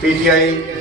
PTI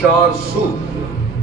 400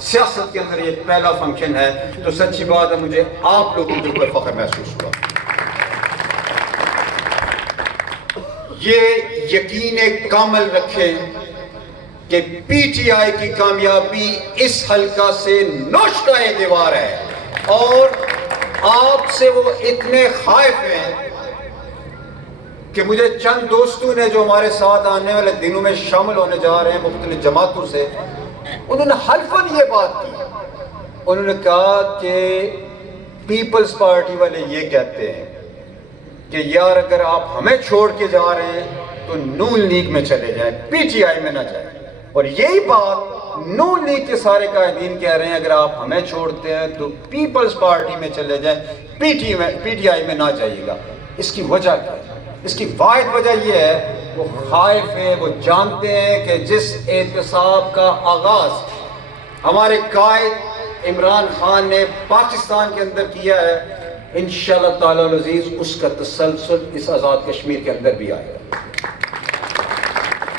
سیاست کے اندر یہ پہلا فنکشن ہے، تو سچی بات ہے مجھے آپ لوگوں کے اوپر فخر محسوس ہوا۔ یہ یقین کامل رکھیں کہ پی ٹی آئی کی کامیابی اس حلقہ سے نوشتہ دیوار ہے، اور آپ سے وہ اتنے خائف ہیں کہ مجھے چند دوستوں نے جو ہمارے ساتھ آنے والے دنوں میں شامل ہونے جا رہے ہیں مختلف جماعتوں سے، انہوں نے حلفاً یہ بات کی، انہوں نے کہا کہ پیپلز پارٹی والے یہ کہتے ہیں کہ یار اگر آپ ہمیں چھوڑ کے جا رہے ہیں تو نون لیگ میں چلے جائیں، پی ٹی آئی میں نہ جائیں۔ اور یہی بات نون لیگ کے سارے قائدین کہہ رہے ہیں، اگر آپ ہمیں چھوڑتے ہیں تو پیپلز پارٹی میں چلے جائیں، پی ٹی آئی میں نہ جائیے گا۔ اس کی وجہ کیا ہے؟ اس کی واحد وجہ یہ ہے وہ خائف ہیں، وہ جانتے ہیں کہ جس احتساب کا آغاز ہمارے قائد عمران خان نے پاکستان کے اندر کیا ہے، انشاءاللہ تعالی العزیز اس کا تسلسل اس آزاد کشمیر کے اندر بھی آئے گا۔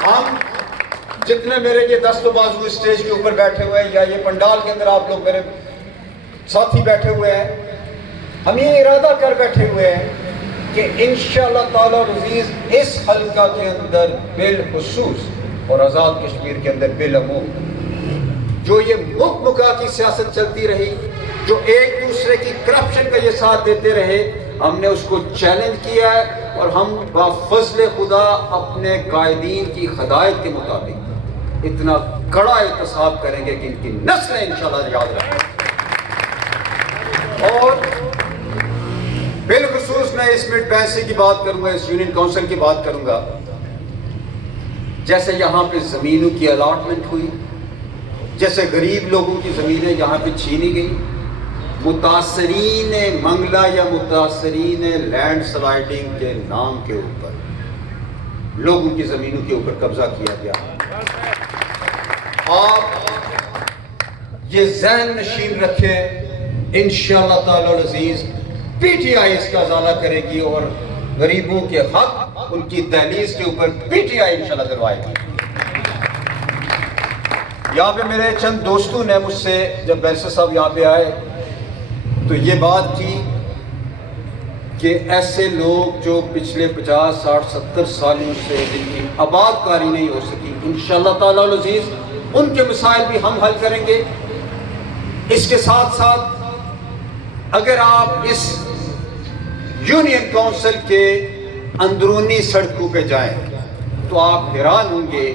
ہم جتنے میرے یہ دست و بازو اسٹیج کے اوپر بیٹھے ہوئے ہیں یا یہ پنڈال کے اندر آپ لوگ میرے ساتھی بیٹھے ہوئے ہیں، ہم یہ ارادہ کر بیٹھے ہوئے ہیں کہ انشاءاللہ تعالی العزیز اس حلقہ کے اندر بالخصوص اور آزاد کشمیر کے اندر بالعموم جو یہ مک مکا کی سیاست چلتی رہی، جو ایک دوسرے کی کرپشن کا یہ ساتھ دیتے رہے، ہم نے اس کو چیلنج کیا ہے، اور ہم بفضل خدا اپنے قائدین کی ہدایت کے مطابق اتنا کڑا احتساب کریں گے کہ ان کی نسلیں انشاءاللہ یاد رکھیں۔ اور بالخصوص میں اس مڈ بینسی کی بات کروں گا، اس یونین کونسل کی بات کروں گا، جیسے یہاں پہ زمینوں کی الاٹمنٹ ہوئی، جیسے غریب لوگوں کی زمینیں یہاں پہ چھینی گئی، متاثرین منگلہ یا متاثرین لینڈ سلائیڈنگ کے نام کے اوپر لوگوں کی زمینوں کے اوپر قبضہ کیا گیا۔ آپ یہ ذہن نشین رکھیں، انشاءاللہ تعالی العزیز پی ٹی آئی اس کا ازالہ کرے گی، اور غریبوں کے حق ان کی دہلیز کے اوپر پی ٹی آئی انشاءاللہ دلوائے گی۔ یہاں پہ میرے چند دوستوں نے مجھ سے جب بیرسٹر صاحب یہاں پہ آئے تو یہ بات کی کہ ایسے لوگ جو پچھلے 50 60 70 سالوں سے جن کی آباد کاری نہیں ہو سکی، انشاءاللہ تعالی العزیز ان کے مسائل بھی ہم حل کریں گے۔ اس کے ساتھ ساتھ اگر آپ اس یونین کونسل کے اندرونی سڑکوں پہ جائیں تو آپ حیران ہوں گے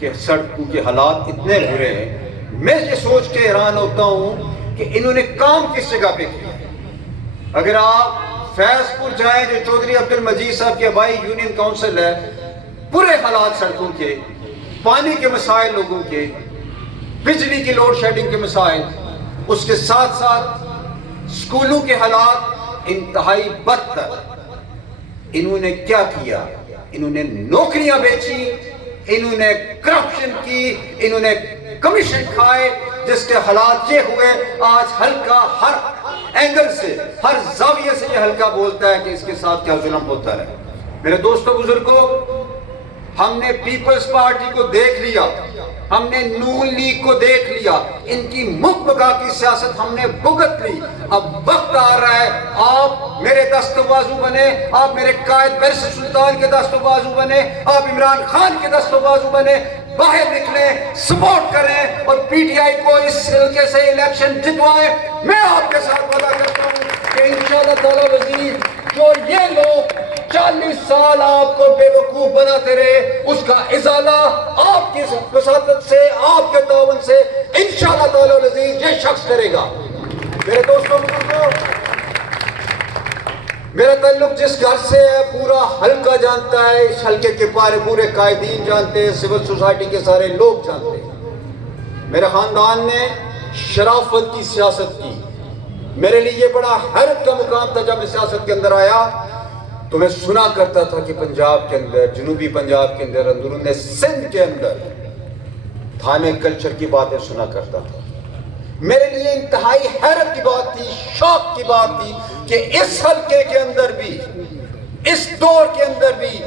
کہ سڑکوں کے حالات اتنے برے ہیں۔ میں یہ سوچ کے حیران ہوتا ہوں کہ انہوں نے کام کس جگہ پہ کیا۔ اگر آپ فیض پور جائیں جو چودھری عبدالمجید صاحب کے بھائی یونین کونسل ہے، برے حالات سڑکوں کے، پانی کے مسائل لوگوں کے، بجلی کی لوڈ شیڈنگ کے مسائل، اس کے ساتھ ساتھ سکولوں کے حالات انتہائی بدتر۔ انہوں نے کیا کیا؟ انہوں نے نوکریاں بیچی، انہوں نے کرپشن کی، انہوں نے کمیشن کھائے، جس کے حالات یہ ہوئے آج حلقہ ہر اینگل سے، ہر زاویے سے یہ حلقہ بولتا ہے کہ اس کے ساتھ کیا ظلم ہوتا ہے۔ میرے دوستو بزرگوں، ہم نے پیپلز پارٹی کو دیکھ لیا، ہم نے نون لیگ کو دیکھ لیا، ان کی مک بقا کی سیاست ہم نے بھگت لی۔ اب وقت آ رہا ہے آپ میرے دست و بازو بنے، آپ میرے قائد بیرسٹر سلطان کے دست و بازو بنے، آپ عمران خان کے دست و بازو بنے، باہر نکلیں، سپورٹ کریں اور پی ٹی آئی کو اس حلقے سے الیکشن جتوائیں۔ میں آپ کے ساتھ وعدہ کرتا ہوں کہ انشاءاللہ تعالی العزیز جو یہ لوگ 40 سال آپ کو بے وقوف بناتے رہے، اس کا ازالہ آپ کی وساطت سے، آپ کے تعاون سے انشاءاللہ تعالی العزیز یہ شخص کرے گا۔ میرے دوستوں بزرگوں، میرا تعلق جس گھر سے ہے پورا حلقہ جانتا ہے، اس حلقے کے پورے قائدین جانتے ہیں، سول سوسائٹی کے سارے لوگ جانتے ہیں۔ میرے خاندان نے شرافت کی سیاست کی، میرے لیے یہ بڑا حیرت کا مقام تھا جب میں سیاست کے اندر آیا تو میں سنا کرتا تھا کہ پنجاب کے اندر، جنوبی پنجاب کے اندر، اندرون سندھ کے اندر تھانے کلچر کی باتیں سنا کرتا تھا۔ میرے لیے انتہائی حیرت کی بات تھی، شوق کی بات تھی کہ اس حلقے کے اندر بھی، اس دور کے اندر بھی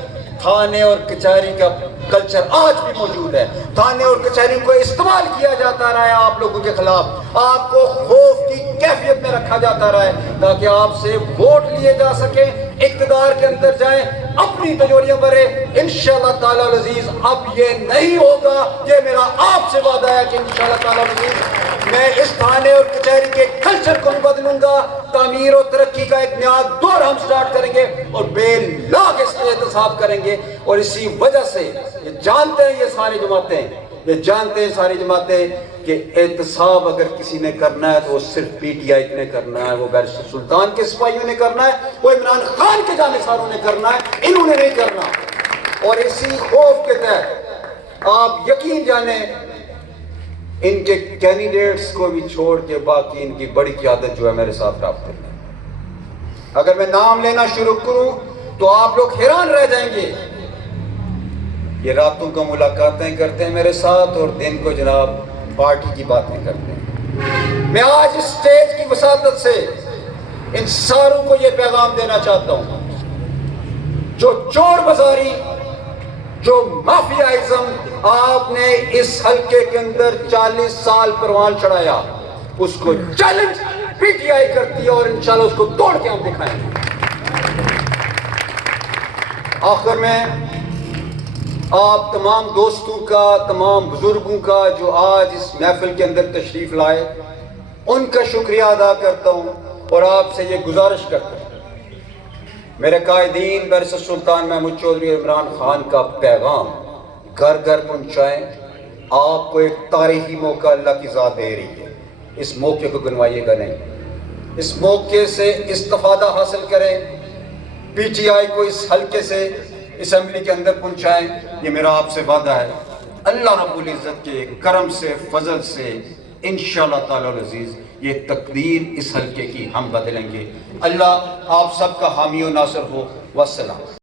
تھانے اور کچہری کا کلچر آج بھی موجود ہے. تھانے اور کچہری کو استعمال کیا جاتا رہا ہے آپ لوگوں کے خلاف، آپ کو خوف کی کیفیت میں رکھا جاتا رہا ہے تاکہ آپ سے ووٹ لیے جا سکیں، اقتدار کے اندر جائیں، اپنی تجوریاں بھرے. انشاءاللہ تعالی العزیز اب یہ نہیں ہوگا. یہ میرا آپ سے وعدہ ہے کہ انشاءاللہ تعالی العزیز میں اس تھانے اور کچہری کے کلچر کو بدلوں گا. تعمیر و ترقی کا ایک نیا دور ہم سٹارٹ کریں گے اور بے لاگ اس پہ احتساب کریں گے. اور اسی وجہ سے یہ جانتے ہیں یہ جانتے ہیں ساری جماعتیں کہ احتساب اگر کسی نے کرنا ہے تو وہ صرف پی ٹی آئی نے کرنا ہے، وہ بیرسٹر سلطان کے سپاہیوں نے کرنا ہے، وہ عمران خان کے جانشینوں نے کرنا ہے، انہوں نے نہیں کرنا. اور اسی خوف کے تحت آپ یقین جانیں ان کے کینڈیڈیٹس کو بھی چھوڑ کے باقی ان کی بڑی قیادت جو ہے میرے ساتھ رابطے میں. اگر میں نام لینا شروع کروں تو آپ لوگ حیران رہ جائیں گے. یہ راتوں کو ملاقاتیں کرتے ہیں میرے ساتھ اور دن کو جناب پارٹی کی باتیں کرتے ہیں. میں آج اس سٹیج کی وساطت سے ان ساروں کو یہ پیغام دینا چاہتا ہوں، جو چور بازاری، جو مافیائزم آپ نے اس حلقے کے اندر 40 سال پروان چڑھایا، اس کو چیلنج پی ٹی آئی کرتی ہے اور انشاءاللہ اس کو توڑ کے ہم دکھائیں گے. آخر میں آپ تمام دوستوں کا، تمام بزرگوں کا جو آج اس محفل کے اندر تشریف لائے، ان کا شکریہ ادا کرتا ہوں اور آپ سے یہ گزارش کرتا ہوں میرے قائدین بیرسٹر سلطان محمود چودھری عمران خان کا پیغام گھر گھر پہنچائیں. آپ کو ایک تاریخی موقع اللہ کی ذات دے رہی ہے، اس موقع کو گنوائیے گا نہیں. اس موقع سے استفادہ حاصل کریں، پی ٹی آئی کو اس حلقے سے اسمبلی کے اندر پہنچائیں. یہ میرا آپ سے وعدہ ہے. اللہ رب العزت کے کرم سے، فضل سے انشاءاللہ تعالی العزیز یہ تقدیر اس حلقے کی ہم بدلیں گے. اللہ آپ سب کا حامی و ناصر ہو. والسلام.